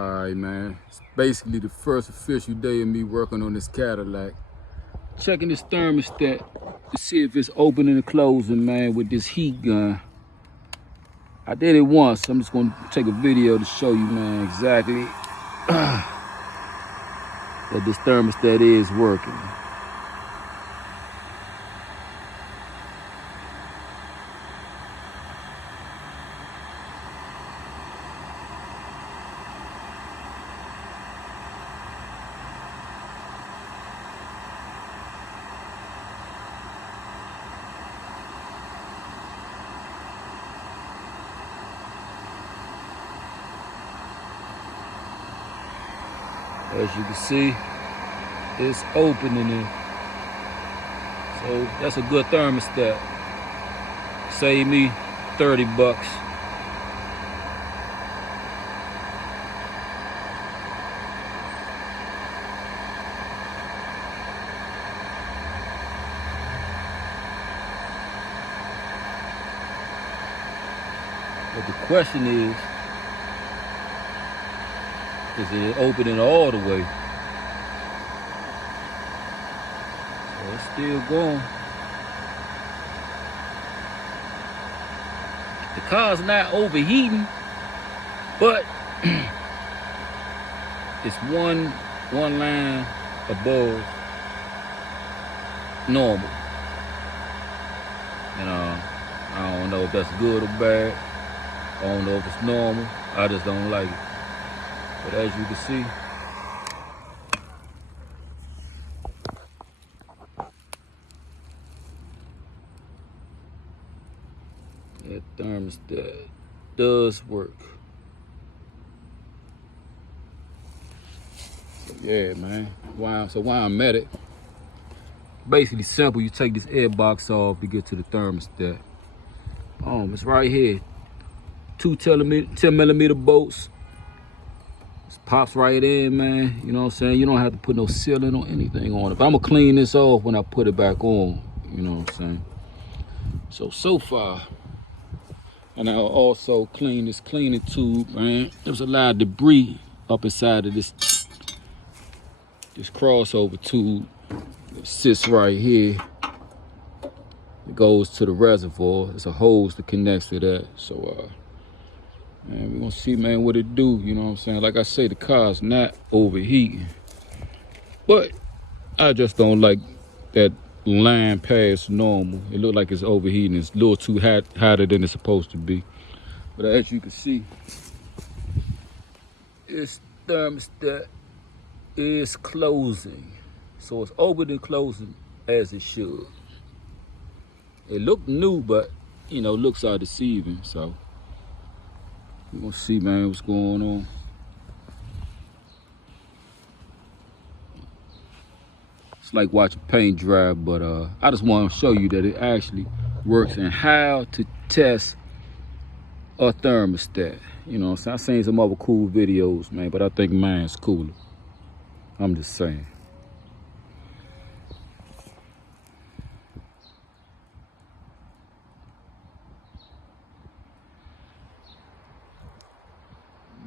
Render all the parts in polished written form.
Alright, man. It's basically the first official day of me working on this Cadillac. Checking this thermostat to see if it's opening and closing, man, with this heat gun. I did it once. I'm just gonna take a video to show you, man, exactly that this thermostat is working. As you can see, it's opening it. So that's a good thermostat. Save me 30 bucks. But the question is it opening all the way? So it's still going. The car's not overheating, but it's one line above normal. And I don't know if that's good or bad. I don't know if it's normal. I just don't like it. But as you can see, that thermostat does work. So yeah, man. So why I'm at it, basically simple. You take this air box off to get to the thermostat. It's right here. 2 10mm bolts. Pops right in, man. You know what I'm saying? You don't have to put no sealing or anything on it. But I'm gonna clean this off when I put it back on. You know what I'm saying? So far. And I'll also clean this cleaning tube, man. There's a lot of debris up inside of this crossover tube. It sits right here. It goes to the reservoir. There's a hose that connects to that. So man, we're gonna see, man, what it do. You know what I'm saying? Like I say, the car's not overheating, but I just don't like that line past normal. It look like it's overheating. It's a little too hotter than it's supposed to be. But as you can see, this thermostat is closing. So it's open and closing as it should. It looked new, but you know, looks are deceiving. So we're gonna see, man, what's going on. It's like watching paint dry, but I just want to show you that it actually works and how to test a thermostat. You know, so I've seen some other cool videos, man, but I think mine's cooler. I'm just saying.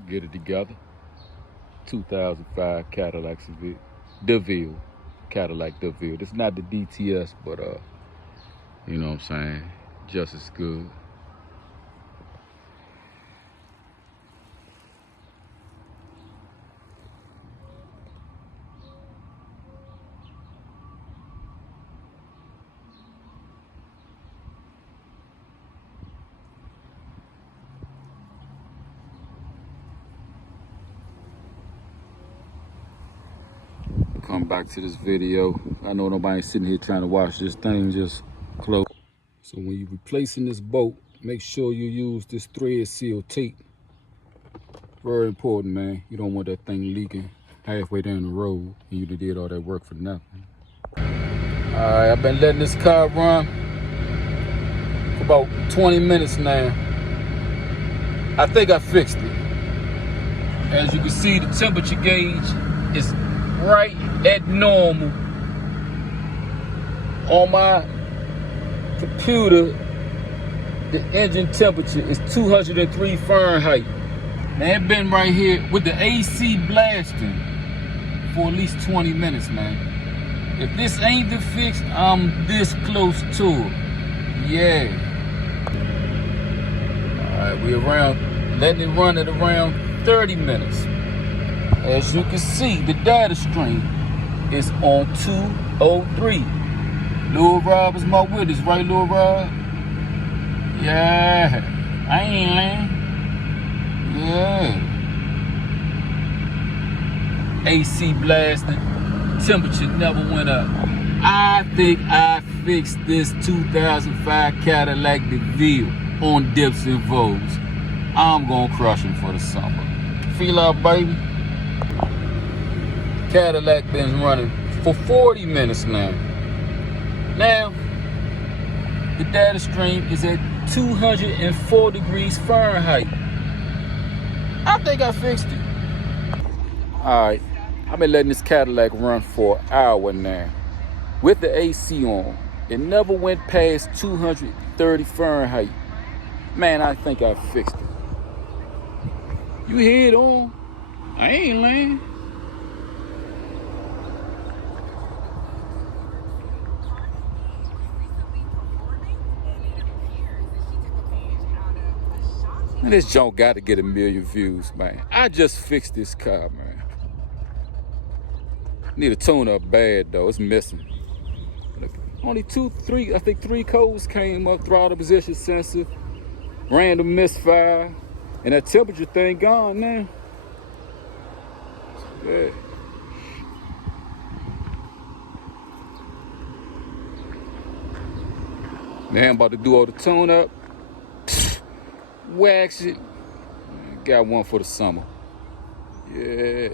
Get it together. 2005 Cadillac DeVille. Cadillac DeVille. It's not the DTS, but you know what I'm saying, just as good. Come back to this video. I know nobody's sitting here trying to watch this thing just close. So when you're replacing this bolt, make sure you use this thread seal tape. Very important, man. You don't want that thing leaking halfway down the road and you did all that work for nothing. All right, I've been letting this car run for about 20 minutes now. I think I fixed it. As you can see, the temperature gauge is right at normal. On my computer, the engine temperature is 203 Fahrenheit. Man, been right here with the AC blasting for at least 20 minutes, man. If this ain't the fix, I'm this close to it. Yeah. Alright, we around, letting it run at around 30 minutes. As you can see, the data stream is on 203. Lil Rob is my witness, right, Lil Rob? Yeah. I ain't lying. Yeah. AC blasting. Temperature never went up. I think I fixed this 2005 Cadillac DeVille on dips and vogues. I'm gonna crush him for the summer. Feel out, baby. Cadillac been running for 40 minutes now. Now, the data stream is at 204 degrees Fahrenheit. I think I fixed it. All right, I've been letting this Cadillac run for an hour now. With the AC on, it never went past 230 Fahrenheit. Man, I think I fixed it. You hear it on? I ain't lying. Man, this junk got to get 1 million views, man. I just fixed this car, man. Need a tune-up bad, though. It's missing. Only 3 codes came up. Throttle position sensor, random misfire, and that temperature thing gone now. Yeah. Man, I'm about to do all the tune-up. Wax it. Got one for the summer. Yeah.